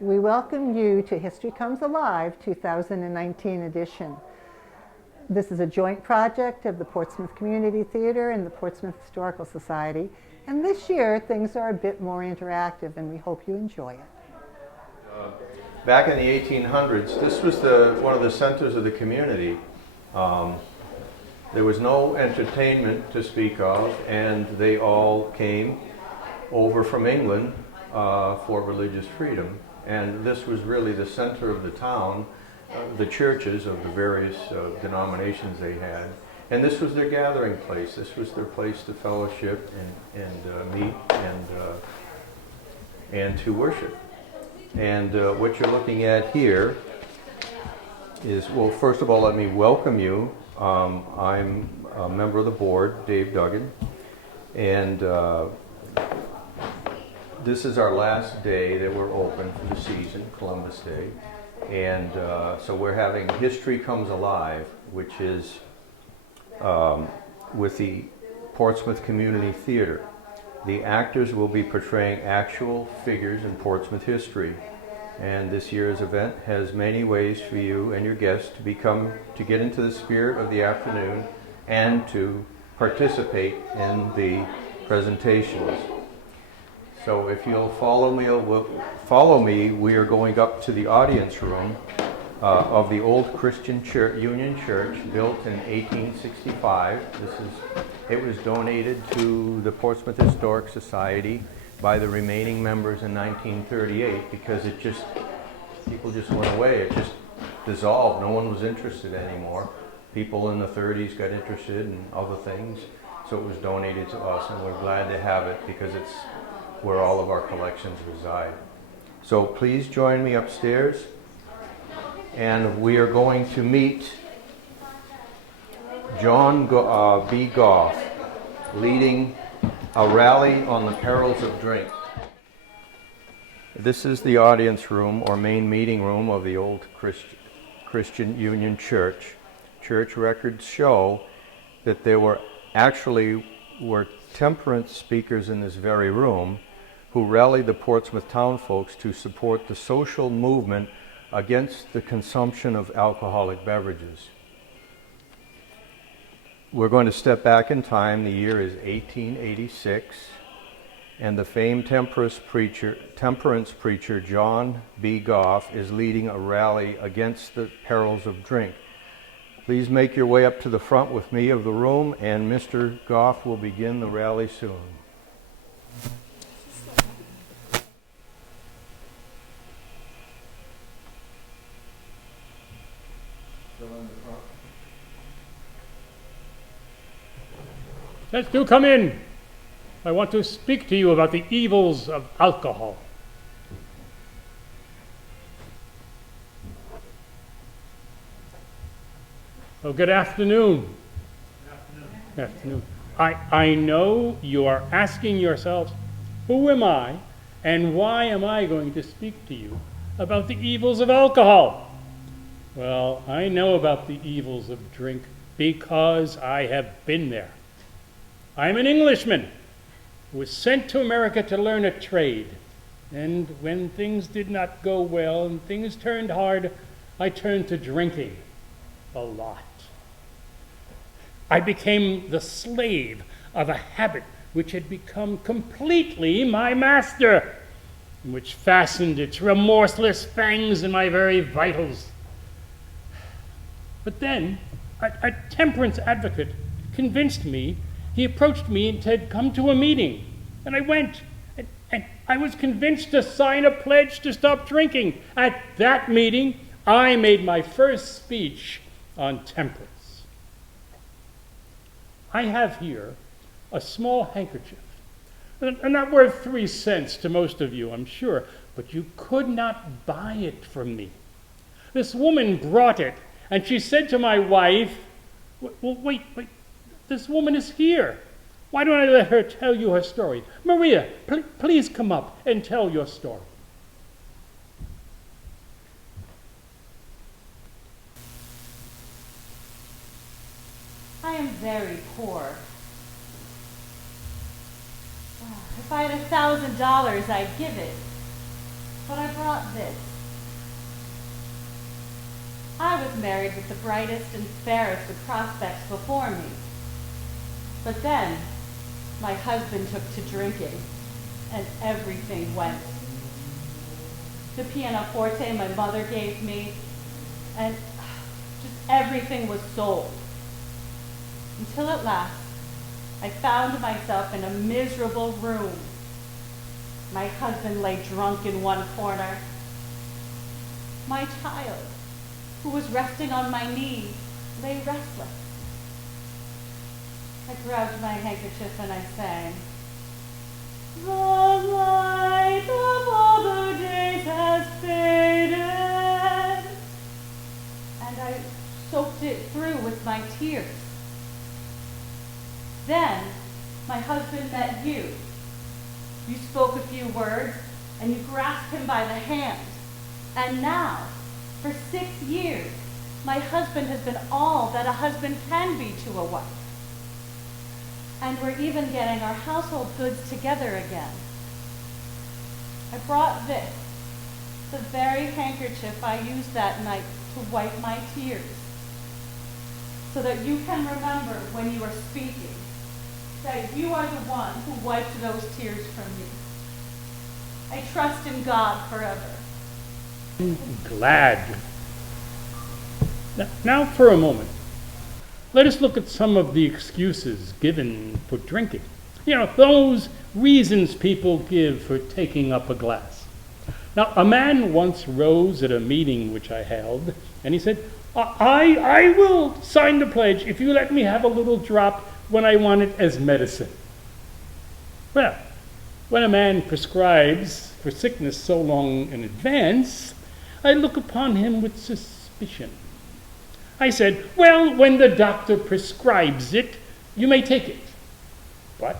We welcome you to History Comes Alive 2019 edition. This is a joint project of the Portsmouth Community Theater and the Portsmouth Historical Society, and this year things are a bit more interactive, and we hope you enjoy it. Back in the 1800s, this was one of the centers of the community. There was no entertainment to speak of, and they all came over from England for religious freedom. And this was really the center of the town, the churches of the various denominations they had. And this was their gathering place. This was their place to fellowship and meet and to worship. And what you're looking at here is, well, first of all, let me welcome you. I'm a member of the board, Dave Duggan, and this is our last day that we're open for the season, Columbus Day. And so we're having History Comes Alive, which is with the Portsmouth Community Theater. The actors will be portraying actual figures in Portsmouth history. And this year's event has many ways for you and your guests to get into the spirit of the afternoon and to participate in the presentations. So if you'll follow me, we are going up to the audience room of the old Christian Union Church, built in 1865. It was donated to the Portsmouth Historical Society by the remaining members in 1938 because people just went away. It just dissolved. No one was interested anymore. People in the 30s got interested in other things, so it was donated to us, and we're glad to have it because it's where all of our collections reside. So please join me upstairs, and we are going to meet John B. Goff, leading a rally on the perils of drink. This is the audience room or main meeting room of the old Christian Union Church. Church records show that there were temperance speakers in this very room who rallied the Portsmouth town folks to support the social movement against the consumption of alcoholic beverages. We're going to step back in time. The year is 1886, and the famed temperance preacher John B. Goff is leading a rally against the perils of drink. Please make your way up to the front with me of the room, and Mr. Goff will begin the rally soon. Let's do come in. I want to speak to you about the evils of alcohol. Oh, good afternoon. Good afternoon. I know you are asking yourselves, who am I and why am I going to speak to you about the evils of alcohol? Well, I know about the evils of drink because I have been there. I'm an Englishman who was sent to America to learn a trade. And when things did not go well and things turned hard, I turned to drinking a lot. I became the slave of a habit which had become completely my master, and which fastened its remorseless fangs in my very vitals. But then, a temperance advocate convinced me. He approached me and said, come to a meeting. And I went. And I was convinced to sign a pledge to stop drinking. At that meeting, I made my first speech on temperance. I have here a small handkerchief. And not worth 3 cents to most of you, I'm sure. But you could not buy it from me. This woman brought it. And she said to my wife, well, wait. This woman is here. Why don't I let her tell you her story? Maria, please come up and tell your story. I am very poor. If I had $1,000, I'd give it. but I brought this. I was married with the brightest and fairest of prospects before me. But then, my husband took to drinking, and everything went. The pianoforte my mother gave me, and just everything was sold. Until at last, I found myself in a miserable room. My husband lay drunk in one corner. My child, who was resting on my knee, lay restless. I grabbed my handkerchief and I sang, "The light of other days has faded," and I soaked it through with my tears. Then my husband met you. You spoke a few words and you grasped him by the hand. And now, for 6 years, my husband has been all that a husband can be to a wife. And we're even getting our household goods together again. I brought this, the very handkerchief I used that night to wipe my tears, so that you can remember when you are speaking, that you are the one who wiped those tears from me. I trust in God forever. Glad. Now for a moment, let us look at some of the excuses given for drinking. You know, those reasons people give for taking up a glass. Now, a man once rose at a meeting which I held, and he said, I will sign the pledge if you let me have a little drop when I want it as medicine. Well, when a man prescribes for sickness so long in advance, I look upon him with suspicion. I said, well, when the doctor prescribes it, you may take it. But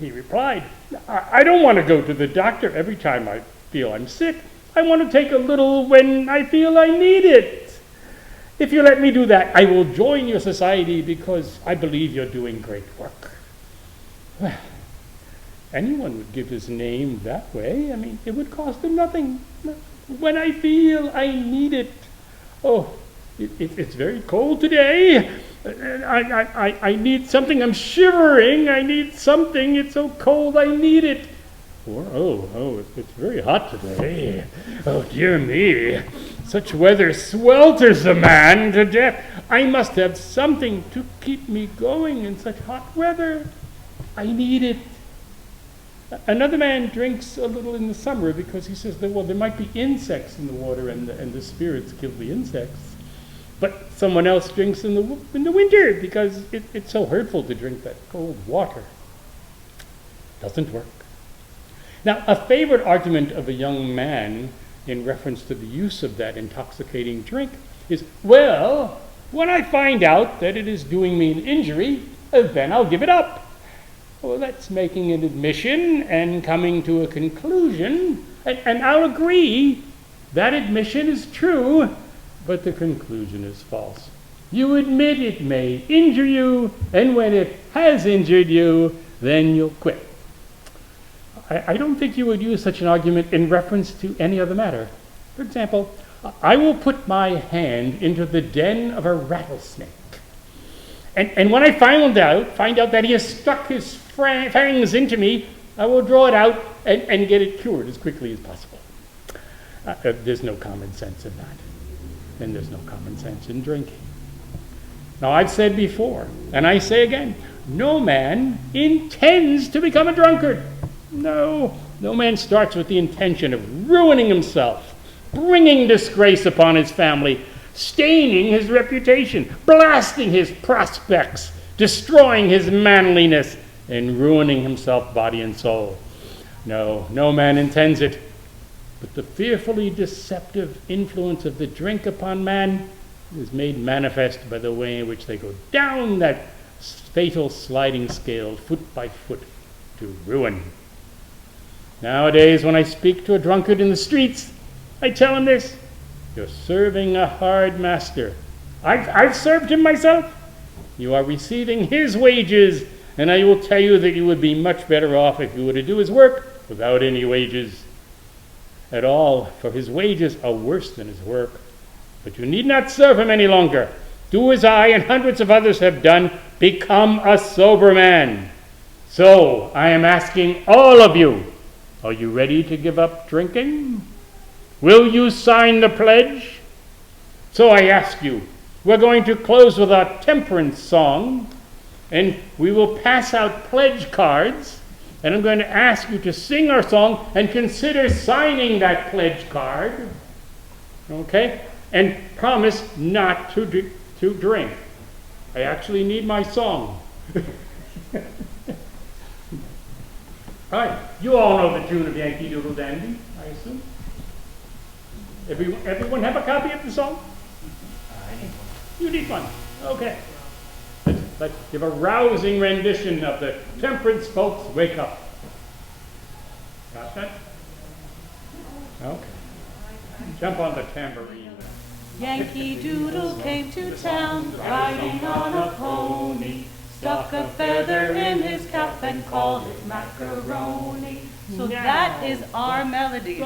he replied, I don't want to go to the doctor every time I feel I'm sick. I want to take a little when I feel I need it. If you let me do that, I will join your society because I believe you're doing great work. Well, anyone would give his name that way. I mean, it would cost him nothing. When I feel I need it. Oh, it's very cold today. I need something. I'm shivering. I need something. It's so cold. I need it. Or, it's very hot today. Oh, dear me. Such weather swelters a man to death. I must have something to keep me going in such hot weather. I need it. Another man drinks a little in the summer because he says that, well, there might be insects in the water and the spirits kill the insects. But someone else drinks in the winter because it's so hurtful to drink that cold water. Doesn't work. Now, a favorite argument of a young man in reference to the use of that intoxicating drink is, well, when I find out that it is doing me an injury, then I'll give it up. Well, that's making an admission and coming to a conclusion, and I'll agree that admission is true, but the conclusion is false. You admit it may injure you, and when it has injured you, then you'll quit. I don't think you would use such an argument in reference to any other matter. For example, I will put my hand into the den of a rattlesnake. And when I find out that he has stuck his fangs into me, I will draw it out and get it cured as quickly as possible. There's no common sense in that. And there's no common sense in drinking. Now, I've said before, and I say again, no man intends to become a drunkard. No man starts with the intention of ruining himself, bringing disgrace upon his family, staining his reputation, blasting his prospects, destroying his manliness, and ruining himself body and soul. No man intends it. But the fearfully deceptive influence of the drink upon man is made manifest by the way in which they go down that fatal sliding scale, foot by foot, to ruin. Nowadays, when I speak to a drunkard in the streets, I tell him this: you're serving a hard master. I've served him myself. You are receiving his wages, and I will tell you that you would be much better off if you were to do his work without any wages. at all, for his wages are worse than his work. But you need not serve him any longer. Do as I and hundreds of others have done. Become a sober man. So I am asking all of you, are you ready to give up drinking? Will you sign the pledge? So I ask you, we're going to close with our temperance song, and we will pass out pledge cards, and I'm going to ask you to sing our song and consider signing that pledge card, okay? And promise not to drink. I actually need my song. All right, you all know the tune of Yankee Doodle Dandy, I assume. Everyone have a copy of the song? You need one. Okay. Let's give a rousing rendition of the Temperance Folks Wake Up. Got that? Okay. Jump on the tambourine. Yankee Doodle came to town, riding on a pony, stuck a feather in his cap and called it macaroni. So that is our melody.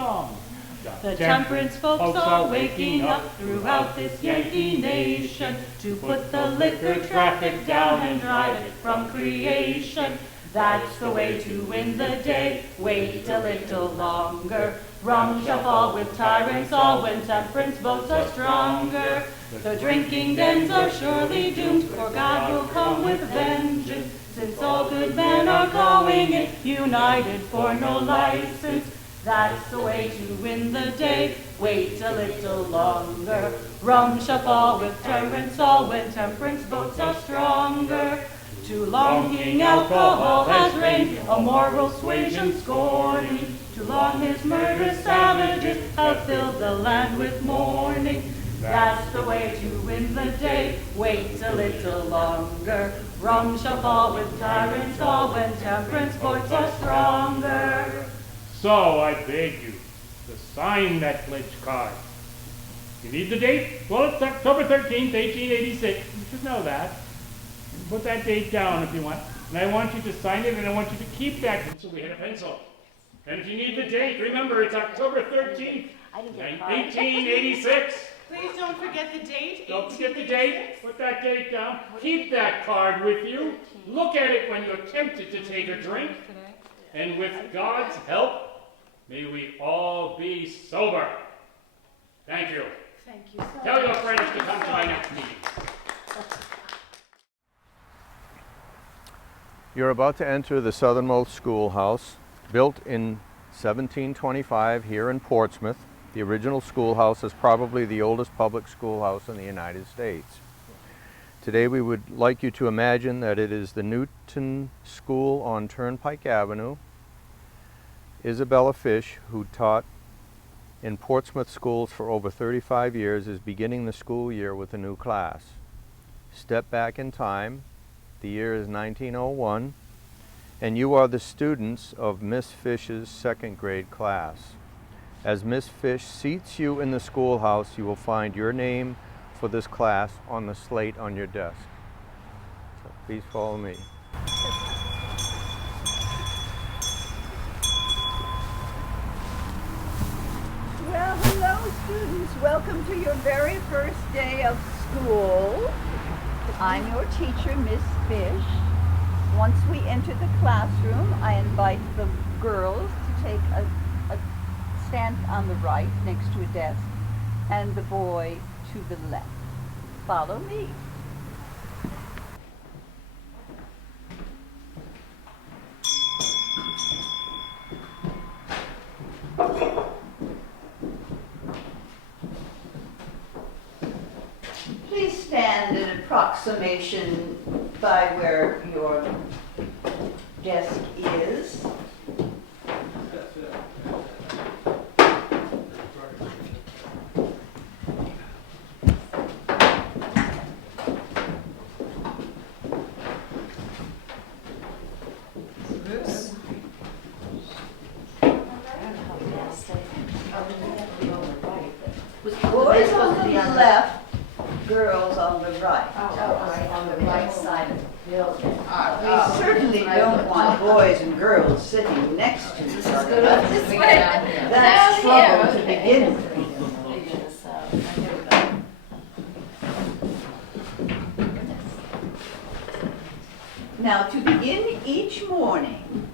The temperance folks are waking up throughout this Yankee nation to put the liquor traffic down and drive it from creation. That's the way to win the day. Wait a little longer. Rum shall fall with tyrants all when temperance votes are stronger. The drinking dens are surely doomed, for God will come with vengeance, since all good men are going in, united for no license. That's the way to win the day. Wait a little longer. Rum shall fall with tyrants all when temperance votes are stronger. Too long King Alcohol has reigned, a moral suasion scorning. Too long his murderous savages have filled the land with mourning. That's the way to win the day. Wait a little longer. Rum shall fall with tyrants all when temperance votes are stronger. So I beg you to sign that pledge card. You need the date? Well, it's October 13th, 1886. You should know that. Put that date down if you want. And I want you to sign it, and I want you to keep that. So we had a pencil. And if you need the date, remember it's October 13th, 1886. Please don't forget the date. Don't forget the date. Put that date down. Keep that card with you. Look at it when you're tempted to take a drink. And with God's help, may we all be sober. Thank you. Thank you so much. Tell your friends to come to my next meeting. You're about to enter the southernmost schoolhouse, built in 1725 here in Portsmouth. The original schoolhouse is probably the oldest public schoolhouse in the United States. Today we would like you to imagine that it is the Newton School on Turnpike Avenue. Isabella Fish, who taught in Portsmouth schools for over 35 years, is beginning the school year with a new class. Step back in time. The year is 1901, and you are the students of Miss Fish's second grade class. As Miss Fish seats you in the schoolhouse, you will find your name for this class on the slate on your desk. So please follow me. Well, hello students. Welcome to your very first day of school. I'm your teacher, Miss Fish. Once we enter the classroom, I invite the girls to take a stand on the right next to a desk and the boy to the left. Follow me. Please stand at approximation by where your desk is. Boys on the left, girls on the right. On the right side of We certainly don't want boys and girls sitting next to each other. That's trouble to begin with. Now, to begin each morning,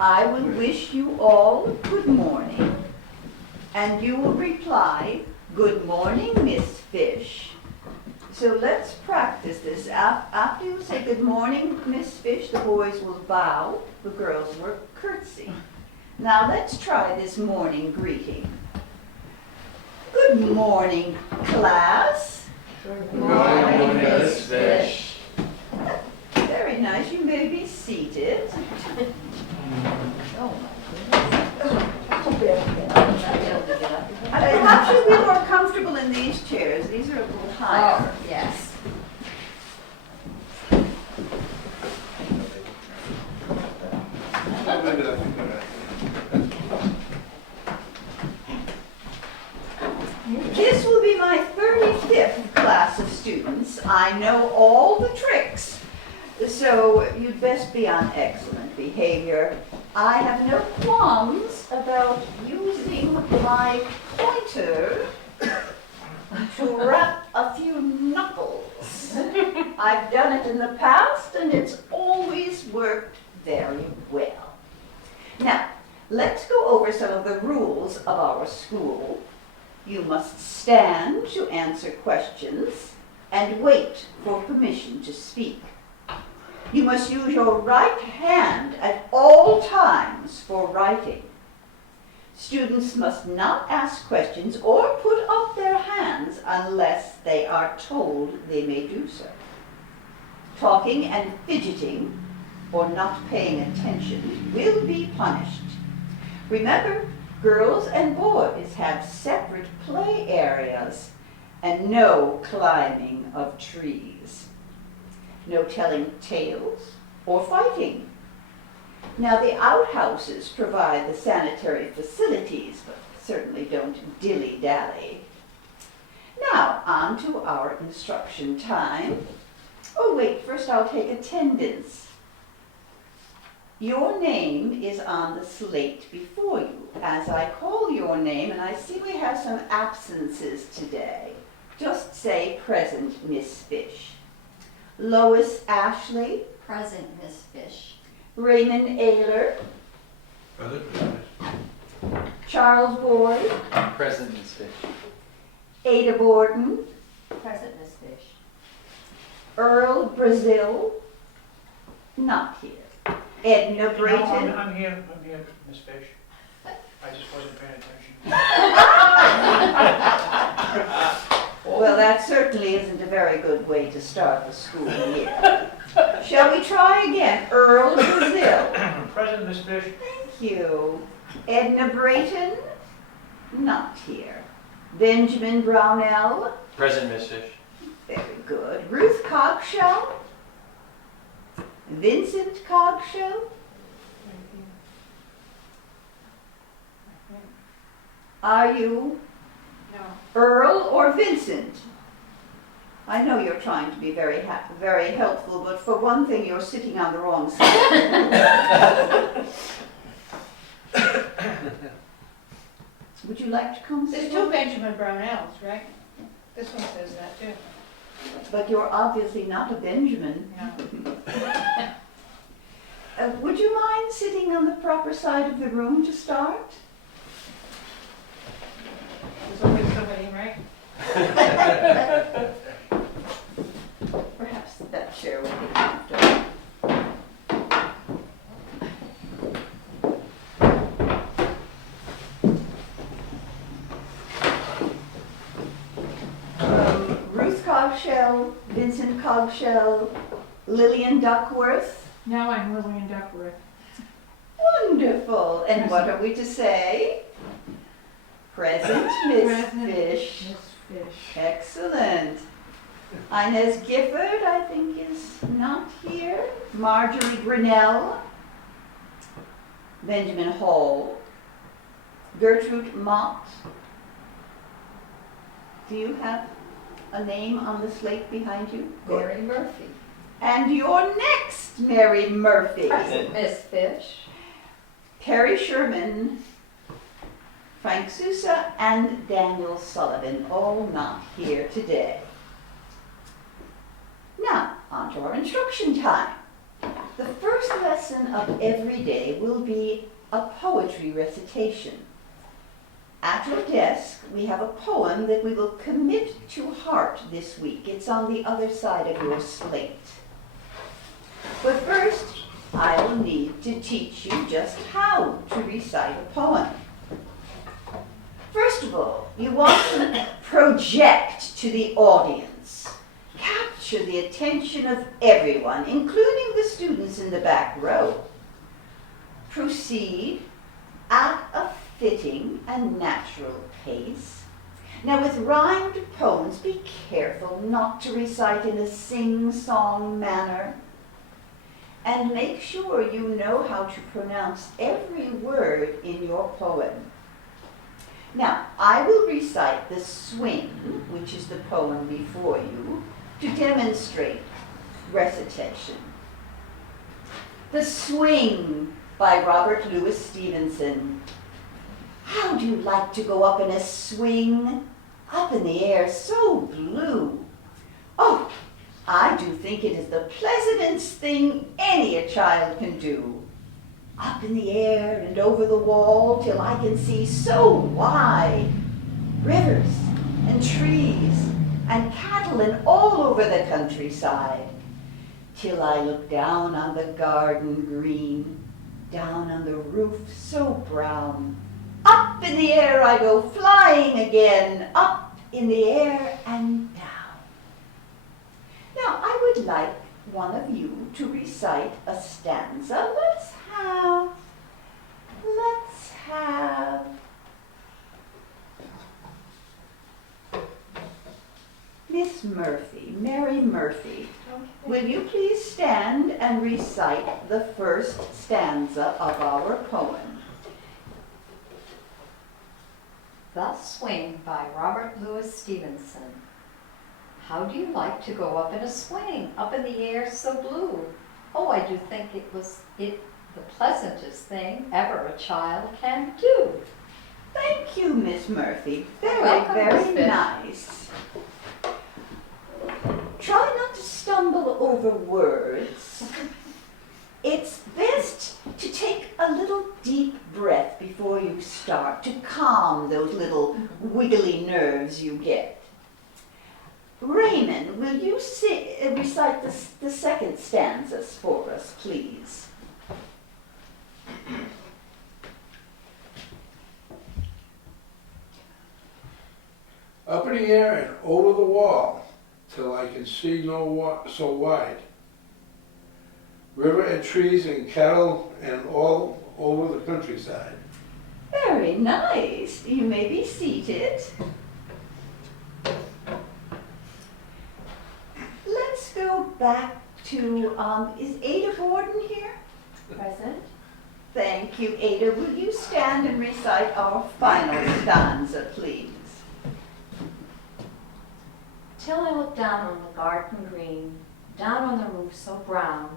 I will wish you all good morning, and you will reply, "Good morning, Miss Fish." So let's practice this. After you say good morning, Miss Fish, the boys will bow, the girls will curtsy. Now let's try this morning greeting. Good morning, class. Good morning, Miss Fish. Very nice. You may be seated. How should we be more comfortable in these chairs? These are a little higher. Oh, yes. This will be my 35th class of students. I know all the tricks, so you'd best be on excellent behavior. I have no qualms about using my pointer to wrap a few knuckles. I've done it in the past and it's always worked very well. Now, let's go over some of the rules of our school. You must stand to answer questions and wait for permission to speak. You must use your right hand at all times for writing. Students must not ask questions or put up their hands unless they are told they may do so. Talking and fidgeting or not paying attention will be punished. Remember, girls and boys have separate play areas and no climbing of trees. No telling tales or fighting. Now the outhouses provide the sanitary facilities, but certainly don't dilly-dally. Now on to our instruction time. Oh wait, first I'll take attendance. Your name is on the slate before you. As I call your name, and I see we have some absences today, just say present, Miss Fish. Lois Ashley. Present, Miss Fish. Raymond Ayler. Present. Charles Boyd. Present, Miss Fish. Ada Borden. Present, Miss Fish. Earl Brazil. Not here. Edna Brayton. No, I'm here, Miss Fish. I just wasn't paying attention. Well, that certainly isn't a very good way to start the school year. Shall we try again? Earl Brazil. Present, Miss Fish. Thank you. Edna Brayton? Not here. Benjamin Brownell? Present, Miss Fish. Very good. Ruth Coggshall? Vincent Coggshall? Are you No. Earl or Vincent? I know you're trying to be very helpful, but for one thing, you're sitting on the wrong side. Would you like to come There's sit? two Benjamin Brownells, right? This one says that too. But you're obviously not a Benjamin. No. Would you mind sitting on the proper side of the room to start? There's always somebody, right? Perhaps that chair would be comfortable. Ruth Coggshall, Vincent Coggshall, Lillian Duckworth. Now I'm Lillian Duckworth. Wonderful. And what are we to say? Present, Miss Present, Fish. Miss Fish. Excellent. Inez Gifford, I think, is not here. Marjorie Grinnell. Benjamin Hall. Gertrude Mott. Do you have a name on the slate behind you? Good. Mary Murphy. And your next Mary Murphy. Present Miss Fish. Perry Sherman, Frank Sousa, and Daniel Sullivan, all not here today. Now, on to our instruction time. The first lesson of every day will be a poetry recitation. At your desk, we have a poem that we will commit to heart this week. It's on the other side of your slate. But first, I will need to teach you just how to recite a poem. First of all, you want to project to the audience. Capture the attention of everyone, including the students in the back row. Proceed at a fitting and natural pace. Now, with rhymed poems, be careful not to recite in a sing-song manner. And make sure you know how to pronounce every word in your poem. Now, I will recite the swing, which is the poem before you, to demonstrate recitation. The Swing by Robert Louis Stevenson. How do you like to go up in a swing? Up in the air, so blue. Oh, I do think it is the pleasantest thing any a child can do. Up in the air and over the wall till I can see so wide. Rivers and trees and cattle and all over the countryside. Till I look down on the garden green, down on the roof so brown. Up in the air I go flying again, up in the air and down. Now, I would like one of you to recite a stanza. Let's have Miss Murphy, Mary Murphy. Okay. Will you please stand and recite the first stanza of our poem? The Swing by Robert Louis Stevenson. How do you like to go up in a swing, up in the air so blue? Oh, I do think it the pleasantest thing ever a child can do. Thank you, Miss Murphy. Very, Welcome, very Miss Fish. nice. Try not to stumble over words. It's best to take a little deep breath before you start to calm those little wiggly nerves you get. Raymond, will you recite the second stanzas for us, please? Up in the air and over the wall, till I can see so wide. River and trees and cattle and all over the countryside. Very nice. You may be seated. Let's go back to, is Ada Borden here? Present. Thank you, Ada. Will you stand and recite our final stanza, please? Till I look down on the garden green, down on the roof so brown,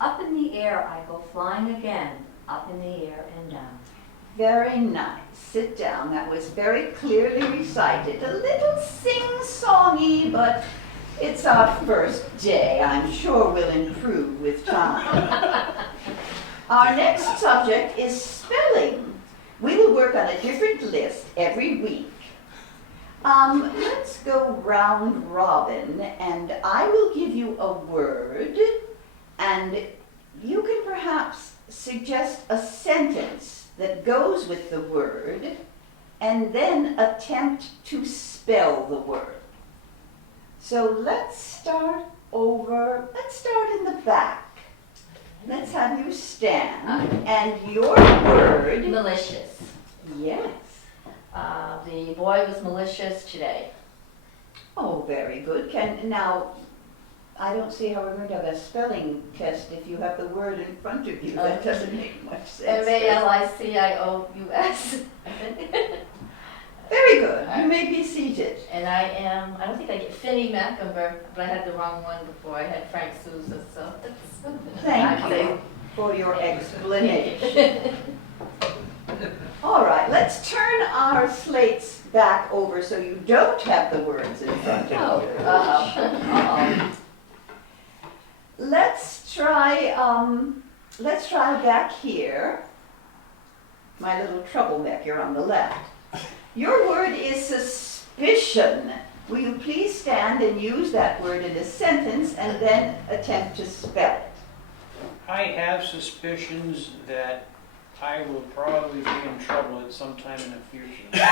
up in the air I go flying again, up in the air and down. Very nice. Sit down. That was very clearly recited. A little sing-songy, but it's our first day. I'm sure we'll improve with time. Our next subject is spelling. We will work on a different list every week. Let's go round robin, and I will give you a word, and you can perhaps suggest a sentence that goes with the word, and then attempt to spell the word. So let's start in the back. Let's have you stand, and your word. Malicious. Yes. The boy was malicious today. Oh, very good. Now, I don't see how we're going to have a spelling test if you have the word in front of you. That doesn't make much sense. M-A-L-I-C-I-O-U-S. Very good. You may be seated. And I don't think I get Finny Macumber, but I had the wrong one before. I had Frank Sousa, so that's. Thank you for your explanation. All right, let's turn our slates back over so you don't have the words in front of you. Let's try back here. My little troublemaker on the left. Your word is suspicion. Will you please stand and use that word in a sentence and then attempt to spell it? I have suspicions that I will probably be in trouble at some time in the future. A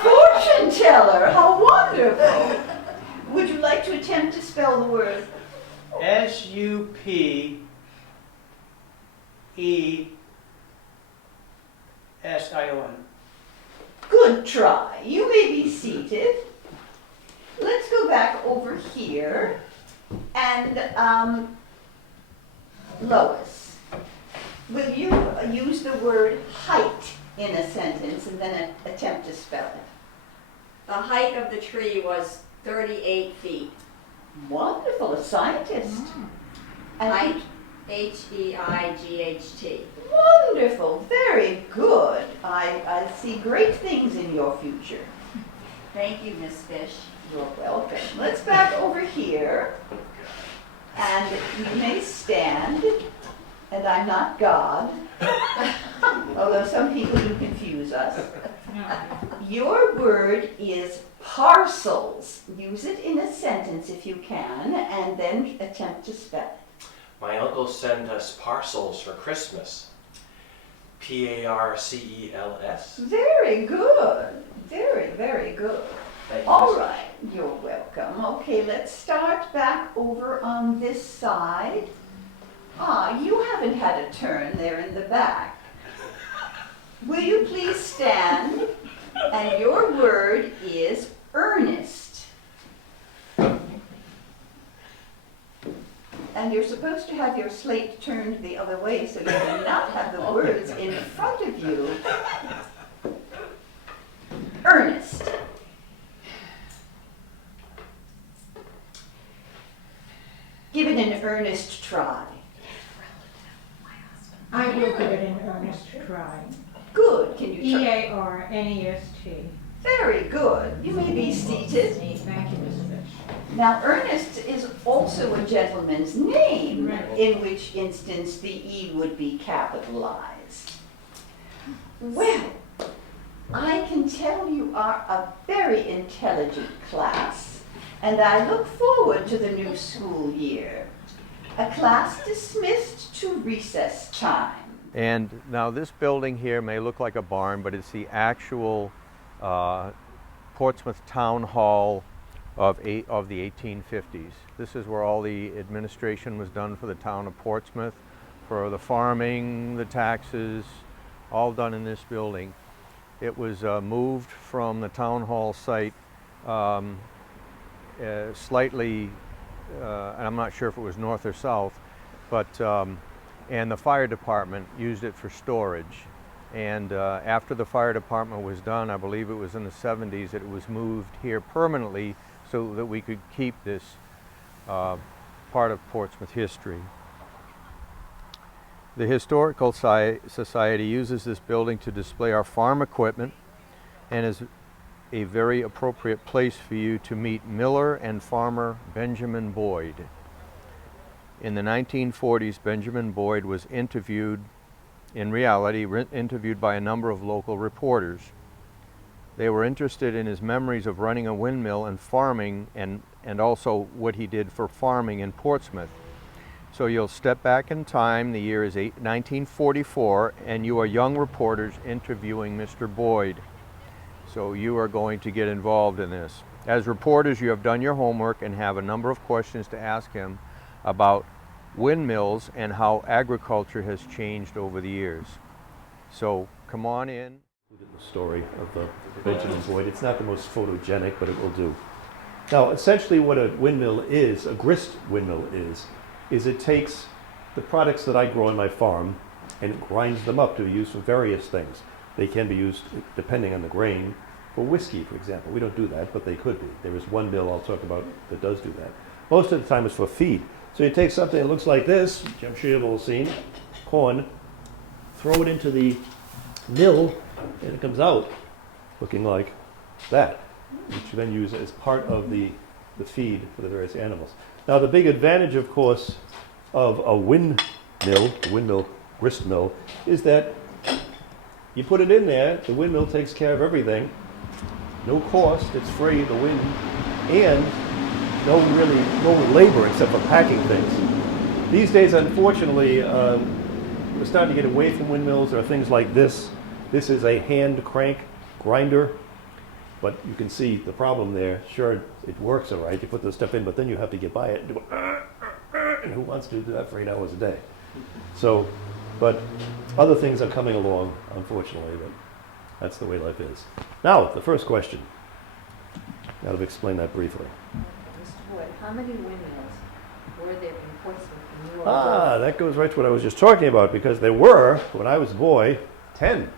fortune teller! How wonderful! Would you like to attempt to spell the word? S-U-P-E-S-I-O-N. Good try. You may be seated. Let's go back over here. And Lois, will you use the word height in a sentence and then attempt to spell it? The height of the tree was 38 feet. Wonderful, a scientist. And Height, H-E-I-G-H-T. wonderful, very good. I see great things in your future. Thank you, Miss Fish. You're welcome. Let's back over here. And you may stand. And I'm not God. Although some people do confuse us. Your word is parcels. Use it in a sentence if you can, and then attempt to spell it. My uncle sent us parcels for Christmas. P-A-R-C-E-L-S. Very good. Very, very good. Thank you, All Miss- right, you're welcome. Okay, let's start back over on this side. You haven't had a turn there in the back. Will you please stand? And your word is earnest. And you're supposed to have your slate turned the other way so you do not have the words in front of you. Earnest. Give it an earnest try. I will give it an earnest try. Good. Can you try? E-A-R-N-E-S-T. Very good. You may be seated. Thank you, Miss Fish. Now, Ernest is also a gentleman's name, Right. in which instance the E would be capitalized. Well, I can tell you are a very intelligent class, and I look forward to the new school year. A class dismissed to recess time. And now this building here may look like a barn, but it's the actual Portsmouth Town Hall of the 1850s. This is where all the administration was done for the town of Portsmouth, for the farming, the taxes, all done in this building. It was moved from the town hall site slightly, and I'm not sure if it was north or south, but and the fire department used it for storage. And after the fire department was done, I believe it was in the 70s, it was moved here permanently so that we could keep this part of Portsmouth history. The Historical Society uses this building to display our farm equipment and is a very appropriate place for you to meet miller and farmer Benjamin Boyd. In the 1940s, Benjamin Boyd was interviewed by a number of local reporters. They were interested in his memories of running a windmill and farming, and also what he did for farming in Portsmouth. So you'll step back in time, the year is 1944, and you are young reporters interviewing Mr. Boyd. So you are going to get involved in this. As reporters, you have done your homework and have a number of questions to ask him about windmills and how agriculture has changed over the years. So come on in. The story of the Benjamin Boyd. It's not the most photogenic, but it will do. Now, essentially what a windmill is, a grist windmill is it takes the products that I grow on my farm and it grinds them up to be used for various things. They can be used, depending on the grain, for whiskey, for example. We don't do that, but they could be. There is one mill I'll talk about that does do that. Most of the time it's for feed. So you take something that looks like this, which I'm sure you've all seen, corn, throw it into the mill, and it comes out looking like that, which you then use as part of the feed for the various animals. Now the big advantage, of course, of a windmill, grist mill, is that you put it in there, the windmill takes care of everything, no cost, it's free, the wind, and no labor except for packing things. These days, unfortunately, we're starting to get away from windmills. There are things like this. This is a hand crank grinder, but you can see the problem there. Sure, it works all right. You put the stuff in, but then you have to get by it and do and who wants to do that for 8 hours a day? So, but other things are coming along, unfortunately, but that's the way life is. Now, the first question. Now to explain that briefly. Mr. Wood, how many windmills were there in Portsmouth when you were That goes right to what I was just talking about, because there were, when I was a boy, 10.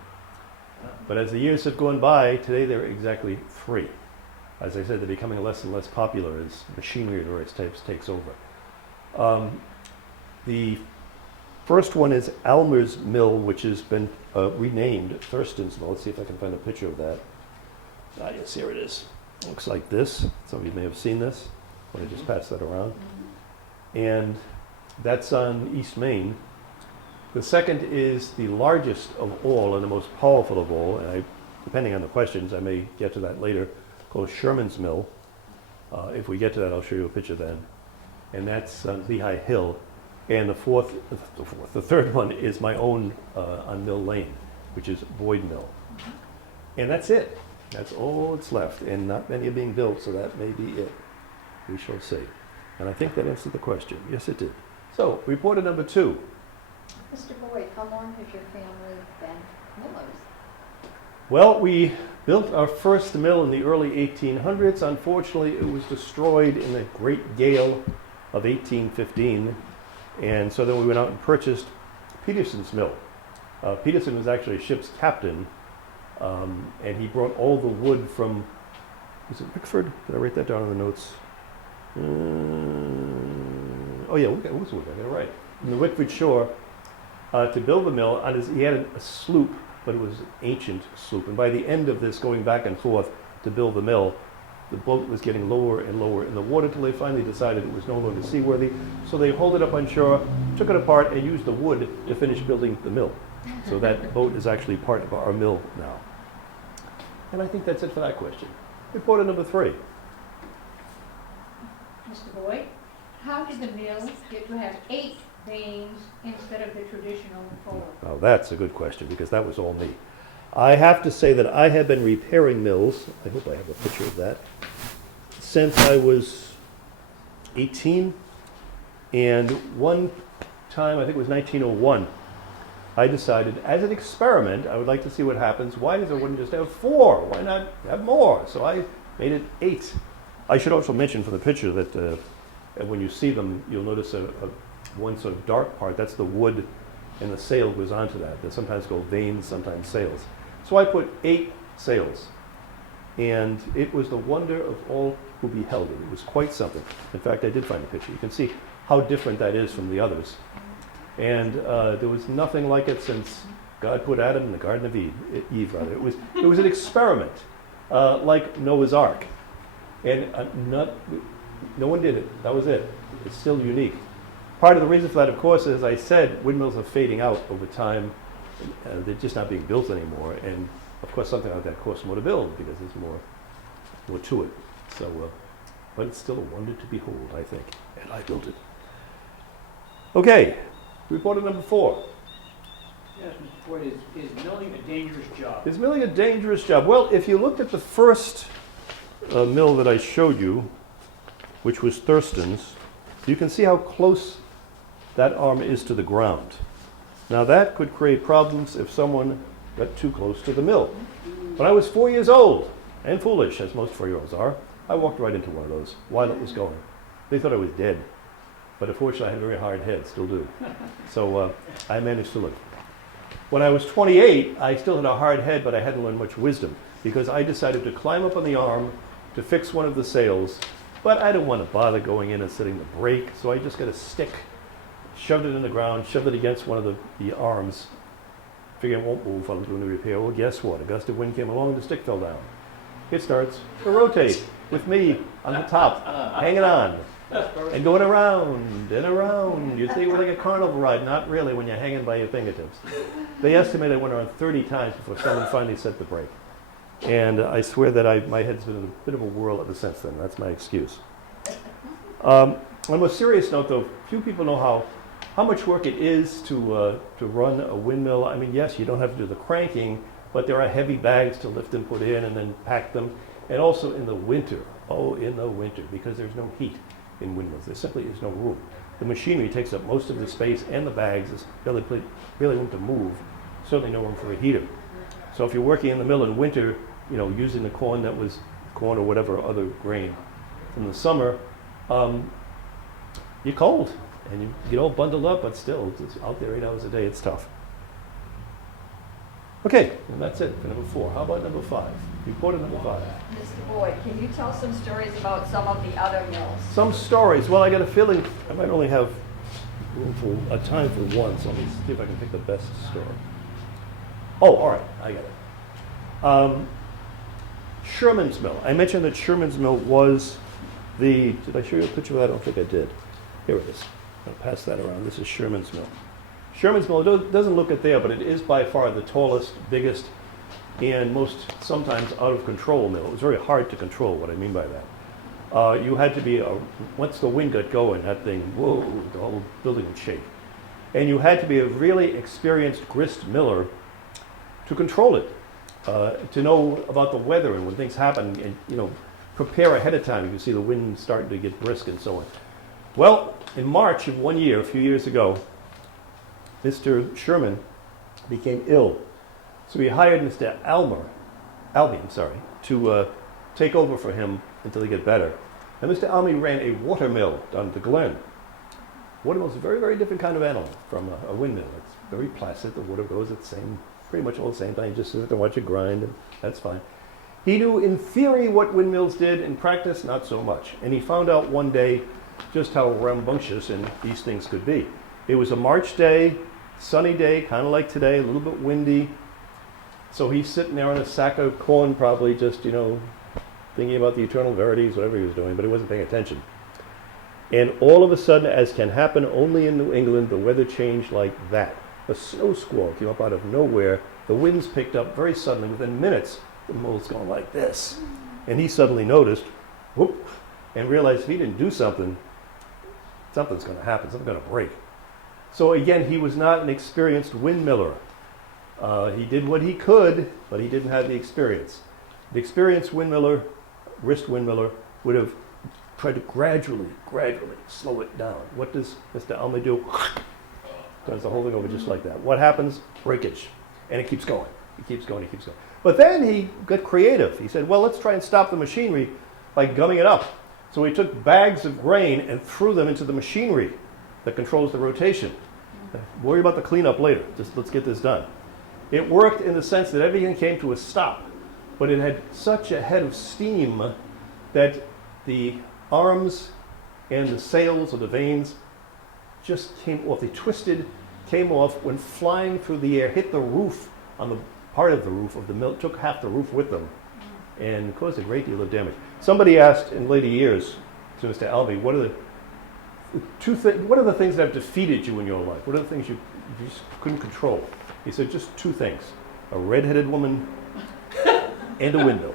But as the years have gone by, today there are exactly 3. As I said, they're becoming less and less popular as machinery of various types takes over. The first one is Almer's Mill, which has been renamed Thurston's Mill. Let's see if I can find a picture of that. Yes, here it is. Looks like this. Some of you may have seen this when I just passed that around. And that's on East Main. The second is the largest of all and the most powerful of all, and depending on the questions, I may get to that later, called Sherman's Mill. If we get to that, I'll show you a picture then. And that's on Lehigh Hill. And the third one is my own on Mill Lane, which is Boyd Mill. And that's it. That's all that's left. And not many are being built, so that may be it. We shall see. And I think that answered the question. Yes, it did. So, reporter number 2. Mr. Boyd, how long has your family been millers? Well, we built our first mill in the early 1800s. Unfortunately, it was destroyed in the Great Gale of 1815. And so then we went out and purchased Peterson's Mill. Peterson was actually a ship's captain, and he brought all the wood from, was it Wickford? Did I write that down in the notes? Oh yeah, it was wood, I got it right. From the Wickford shore to build the mill. He had a sloop, but it was an ancient sloop. And by the end of this going back and forth to build the mill, the boat was getting lower and lower in the water until they finally decided it was no longer seaworthy. So they hauled it up on shore, took it apart, and used the wood to finish building the mill. So that boat is actually part of our mill now. And I think that's it for that question. Reporter number 3. Mr. Boyd, how did the mill get to have 8 vanes instead of the traditional 4? Now that's a good question, because that was all me. I have to say that I have been repairing mills, I hope I have a picture of that, since I was 18. And one time, I think it was 1901, I decided, as an experiment, I would like to see what happens. Why does it wouldn't just have 4? Why not have more? So I made it 8. I should also mention from the picture that when you see them, you'll notice one sort of dark part. That's the wood, and the sail goes onto that. They sometimes go vanes, sometimes sails. So I put 8 sails, and it was the wonder of all who beheld it. It was quite something. In fact, I did find a picture. You can see how different that is from the others. And there was nothing like it since God put Adam in the Garden of Eve. It was an experiment, like Noah's Ark. And no one did it. That was it. It's still unique. Part of the reason for that, of course, as I said, windmills are fading out over time. They're just not being built anymore. And, of course, something like that costs more to build because there's more to it. So, but it's still a wonder to behold, I think. And I built it. Okay. Reporter number 4. Yes, Mr. Boyd, is milling a dangerous job? Is milling a dangerous job? Well, if you looked at the first mill that I showed you, which was Thurston's, you can see how close that arm is to the ground. Now that could create problems if someone got too close to the mill. When I was 4 years old, and foolish, as most 4-year-olds are, I walked right into one of those while it was going. They thought I was dead. But unfortunately, I had a very hard head, still do. So I managed to live. When I was 28, I still had a hard head, but I hadn't learned much wisdom because I decided to climb up on the arm to fix one of the sails, but I didn't want to bother going in and setting the brake, so I just got a stick, shoved it in the ground, shoved it against one of the arms, figuring it won't move while I'm doing the repair. Well, guess what? A gust of wind came along and the stick fell down. It starts to rotate with me on the top, hanging on, and going around and around. You think it was like a carnival ride. Not really when you're hanging by your fingertips. They estimate I went around 30 times before someone finally set the brake. And I swear that my head's been in a bit of a whirl ever since then. That's my excuse. On a more serious note, though, few people know how much work it is to run a windmill. I mean, yes, you don't have to do the cranking, but there are heavy bags to lift and put in and then pack them. And also in the winter, because there's no heat in windmills. There simply is no room. The machinery takes up most of the space and the bags. There's barely room to move, certainly no room for a heater. So if you're working in the mill in winter, using the corn or whatever other grain in the summer, you're cold and you get all bundled up, but still, it's out there 8 hours a day. It's tough. Okay, and that's it for number 4. How about number 5? Report number 5. Mr. Boyd, can you tell some stories about some of the other mills? Some stories. Well, I got a feeling I might only have room for time for one, so let me see if I can pick the best story. Oh, all right, I got it. Sherman's Mill. I mentioned that Sherman's Mill was did I show you a picture of that? I don't think I did. Here it is. I'll pass that around. This is Sherman's Mill. Sherman's Mill doesn't look it there, but it is by far the tallest, biggest, and most sometimes out of control mill. It was very hard to control. What I mean by that, you had to be once the wind got going, that thing, whoa, the whole building would shake, and you had to be a really experienced grist miller to control it, to know about the weather and when things happen, and prepare ahead of time. You can see the wind starting to get brisk and so on. Well, in March of one year, a few years ago, Mr. Sherman became ill. So he hired Mr. Albee, to take over for him until he get better. And Mr. Albee ran a water mill down at the Glen. Water mill is a very, very different kind of animal from a windmill. It's very placid. The water goes at the same, pretty much all the same time. You just sit there and watch it grind, and that's fine. He knew in theory what windmills did, in practice not so much. And he found out one day just how rambunctious and these things could be. It was a March day, sunny day, kind of like today, a little bit windy. So he's sitting there on a sack of corn, probably just, thinking about the eternal verities, whatever he was doing, but he wasn't paying attention. And all of a sudden, as can happen only in New England, the weather changed like that. A snow squall came up out of nowhere. The winds picked up very suddenly. Within minutes, the mill's going like this. And he suddenly noticed, whoop, and realized if he didn't do something, something's going to happen, something's going to break. So again, he was not an experienced windmiller. He did what he could, but he didn't have the experience. The experienced windmiller, wrist windmiller, would have tried to gradually slow it down. What does Mr. Albee do? Turns the whole thing over just like that. What happens? Breakage. And it keeps going. It keeps going. But then he got creative. He said, well, let's try and stop the machinery by gumming it up. So he took bags of grain and threw them into the machinery that controls the rotation. Worry about the cleanup later. Just let's get this done. It worked in the sense that everything came to a stop, but it had such a head of steam that the arms and the sails or the vanes just came off. They twisted, came off, went flying through the air, hit the roof on the part of the roof of the mill, took half the roof with them, and caused a great deal of damage. Somebody asked in later years to Mr. Albee, what are the things that have defeated you in your life? What are the things you just couldn't control? He said, just 2 things, a red-headed woman and a window.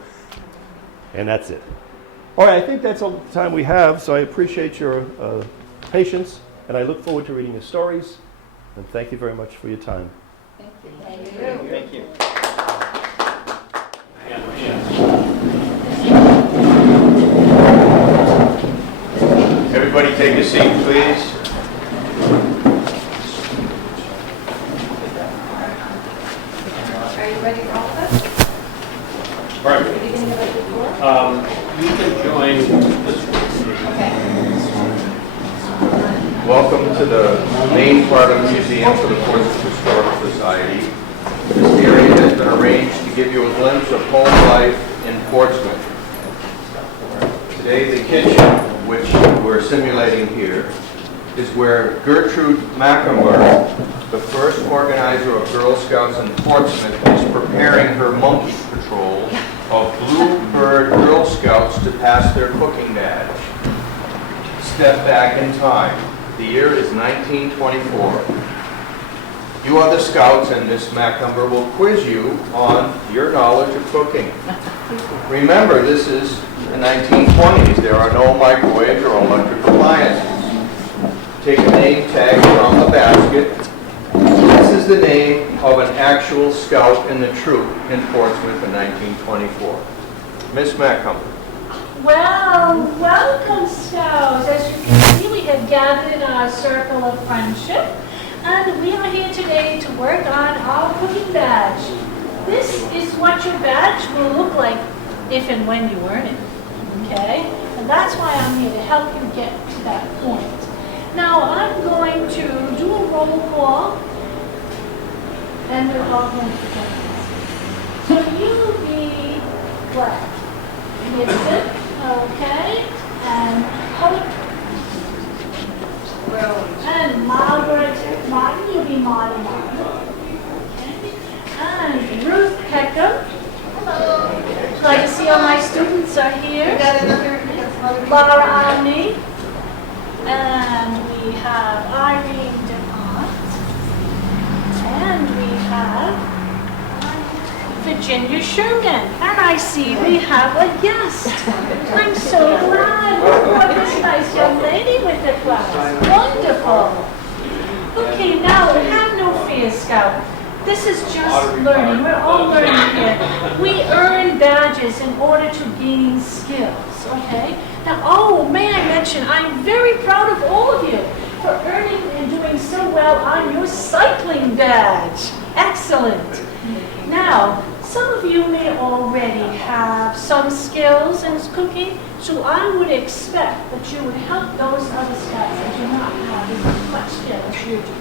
And that's it. All right, I think that's all the time we have, so I appreciate your patience, and I look forward to reading your stories, and thank you very much for your time. Thank you. Thank you. Everybody take a seat, please. Are you ready for all of us? Right. Are you beginning of the tour? You can join this one. Okay. Welcome to the main part of the museum for the Portsmouth Historical Society. This area has been arranged to give you a glimpse of home life in Portsmouth. Today, the kitchen, which we're simulating here, is where Gertrude Mackenberg, the first organizer of Girl Scouts in Portsmouth, is preparing her monkey patrol of Bluebird Girl Scouts to pass their cooking badge. Step back in time. The year is 1924. You are the Scouts, and Miss Mackenberg will quiz you on your knowledge of cooking. Remember, this is the 1920s. There are no microwaves or electric appliances. Take a name tag from the basket. This is the name of an actual scout in the troop in Portsmouth in 1924. Miss Mackenberg. Well, welcome, Scouts. As you can see, we have gathered in our circle of friendship, and we are here today to work on our cooking badge. This is what your badge will look like if and when you earn it, okay? And that's why I'm here, to help you get to that point. Now, I'm going to do a roll call, and we're all going to join us. So you be what? Gibson, okay, and Hope, and Margaret Martin, you'll be Martin Martin, okay, and Ruth Peckham. Hello. Glad to see all my students are here. Laura Omni, and we have Irene DeHart, and we have Virginia Sherman, and I see we have a guest. I'm so glad. What this nice young lady with the class. Wonderful. Okay, now have no fear, Scout. This is just learning. We're all learning here. We earn badges in order to gain skills, okay? Now, oh, may I mention, I'm very proud of all of you for earning and doing so well on your cycling badge. Excellent. Now, some of you may already have some skills in cooking, so I would expect that you would help those other scouts that do not have as much skill as you do.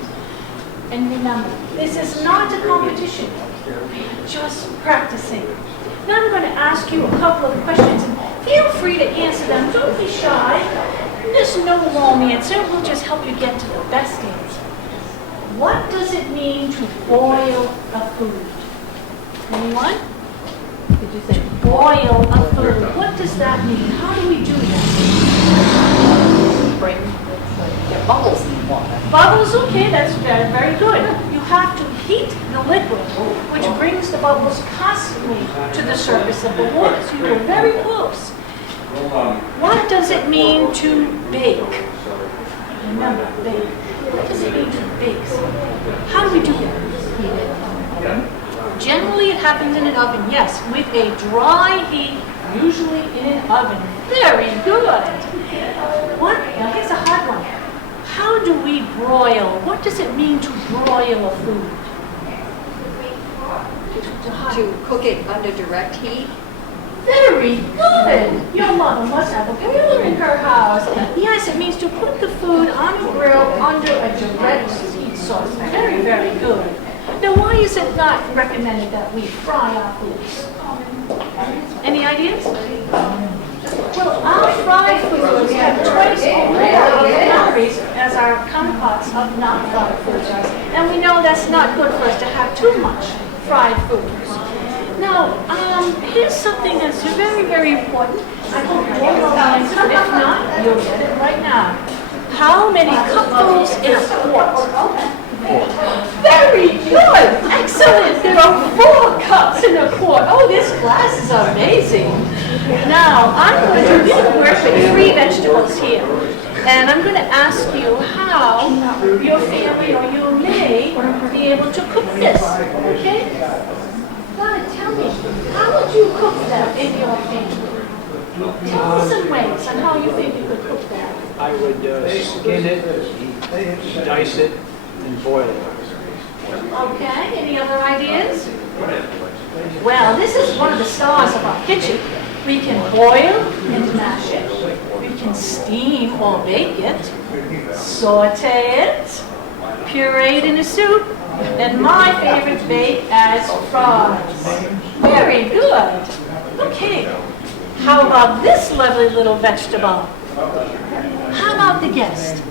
And remember, this is not a competition, just practicing. Now I'm going to ask you a couple of questions, and feel free to answer them. Don't be shy. There's no wrong answer. We'll just help you get to the best answer. What does it mean to boil a food? Anyone? Did you say boil a food? What does that mean? How do we do that? Get bubbles in the water. Bubbles, okay, that's very, very good. You have to heat the liquid, which brings the bubbles constantly to the surface of the water. So you go very close. What does it mean to bake? Remember, bake. What does it mean to bake? How do we do that? Generally, it happens in an oven, yes, with a dry heat, usually in an oven. Very good. What? Now, here's a hard one. How do we broil? What does it mean to broil a food? To cook it under direct heat. Very good. Your mother must have a boiler in her house. Yes, it means to put the food on a grill under a direct heat source. Very, very good. Now, why is it not recommended that we fry our foods? Any ideas? Well, our fried foods have twice as more calories as our counterparts of not fried foods. And we know that's not good for us to have too much fried foods. Now, here's something that's very, very important. I hope you all know the answer, but if not, you'll get it right now. How many cupfuls in a quart? Very good! Excellent! There are 4 cups in a quart. Oh, this glass is amazing. Now, I'm going to work with 3 vegetables here. And I'm going to ask you how your family or you may be able to cook this. Okay? God, tell me, how would you cook that in your family? Tell me some ways on how you think you could cook that. I would skin it, dice it, and boil it. Okay, any other ideas? Well, this is one of the stars of our kitchen. We can boil and mash it. We can steam or bake it, saute it, puree it in a soup, and my favorite, bake as fries. Very good. Okay, how about this lovely little vegetable? How about the guest?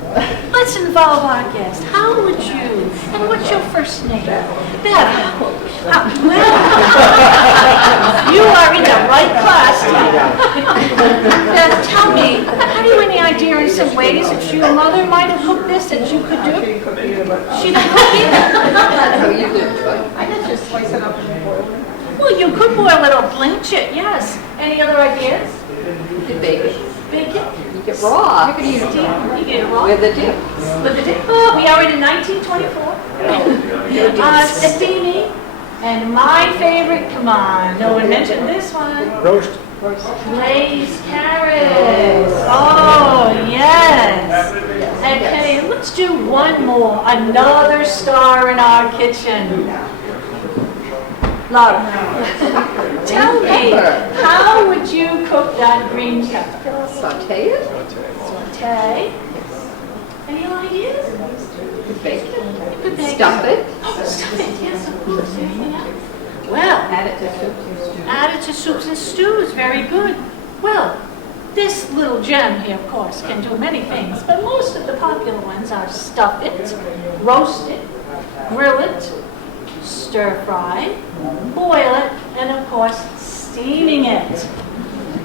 Let's involve our guest. How would you, and what's your first name? Bev. Well, you are in the right class. Bev, tell me, have you any idea in some ways that your mother might have cooked this that you could do? She didn't cook it? That's how you do it. I can just slice it up and boil it. Well, you could boil it or blanch it, yes. Any other ideas? You could bake it. Bake it? You get raw. You could eat it raw. You get it raw? With a dip. With a dip. Oh, we are in 1924. Steamy. And my favorite, come on, no one mentioned this one. Roast. Glazed carrots. Oh, yes. Okay, let's do one more. Another star in our kitchen. Laura, tell me, how would you cook that green pepper? Saute it. Saute. Any ideas? You could bake it. You could bake Stuff it. Oh, stuff it, yes, of course. Anything else? Well, Add it to soups and stews. add it to soups and stews, very good. Well, this little gem here, of course, can do many things, but most of the popular ones are stuff it, roast it, grill it, stir fry, boil it, and of course, steaming it.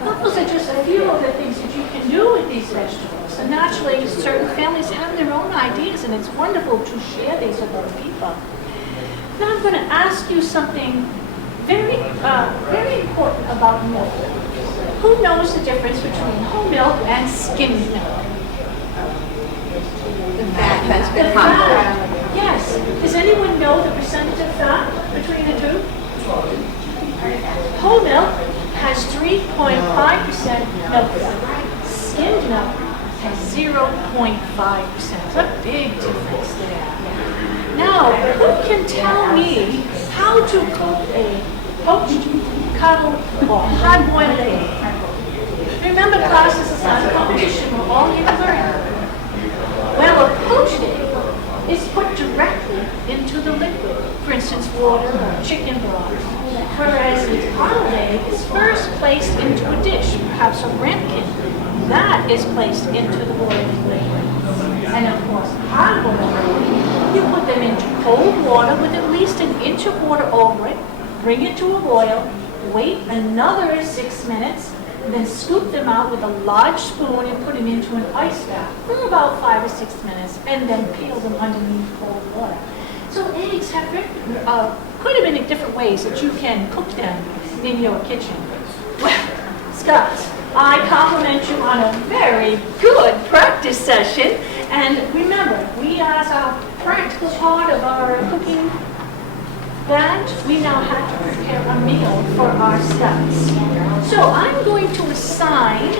Those are just a few of the things that you can do with these vegetables. And naturally, certain families have their own ideas, and it's wonderful to share these with other people. Now I'm going to ask you something very important about milk. Who knows the difference between whole milk and skimmed milk? The fat has The been fat. humbled. Yes. Does anyone know the percentage of fat between the two? Whole milk has 3.5% milk fat. Skimmed milk has 0.5%. It's a big difference there. Now, who can tell me how to cook a poached, cuddled, or hard-boiled egg? Remember, class, this is not a competition. We're all here to learn. Well, a poached egg is put directly into the liquid, for instance, water or chicken broth, whereas a hard egg is first placed into a dish, perhaps a ramekin. That is placed into the boiling liquid. And of course, hard-boiled, you put them into cold water with at least an inch of water over it, bring it to a boil, wait another 6 minutes, and then scoop them out with a large spoon and put them into an ice bath for about 5 or 6 minutes, and then peel them underneath cold water. So eggs have quite a bit of different ways that you can cook them in your kitchen. Well, Scott, I compliment you on a very good practice session. And remember, we as a practical part of our cooking batch, we now have to prepare a meal for our scouts. So I'm going to assign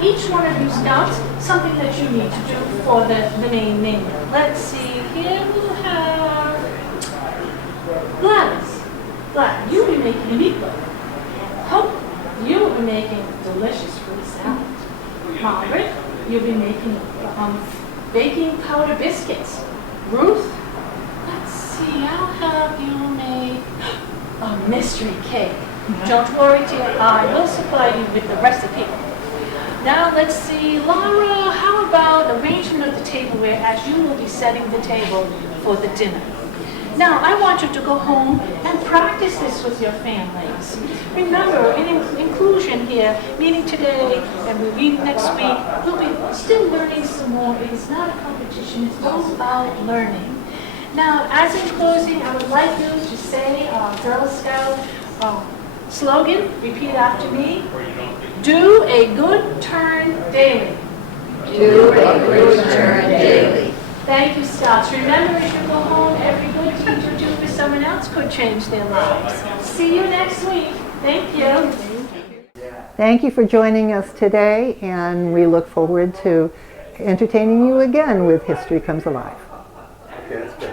each one of you scouts something that you need to do for the main menu. Let's see, here we'll have Gladys. Gladys, you'll be making a meatloaf. Hope, you'll be making delicious fruit salad. Margaret, you'll be making baking powder biscuits. Ruth, let's see, I'll have you make a mystery cake. Don't worry, dear, I will supply you with the recipe. Now let's see, Laura, how about arrangement of the tableware as you will be setting the table for the dinner? Now, I want you to go home and practice this with your families. Remember, in inclusion here, meeting today and we're meeting next week, we'll be still learning some more. It is not a competition, it's all about learning. Now, as in closing, I would like you to say our Girl Scout slogan, repeat after me. Do a good turn daily. Do a good turn daily. Thank you, Scouts. Remember, as you go home, every good thing you do for someone else could change their lives. See you next week. Thank you. Thank you for joining us today, and we look forward to entertaining you again with History Comes Alive. Okay, that's good.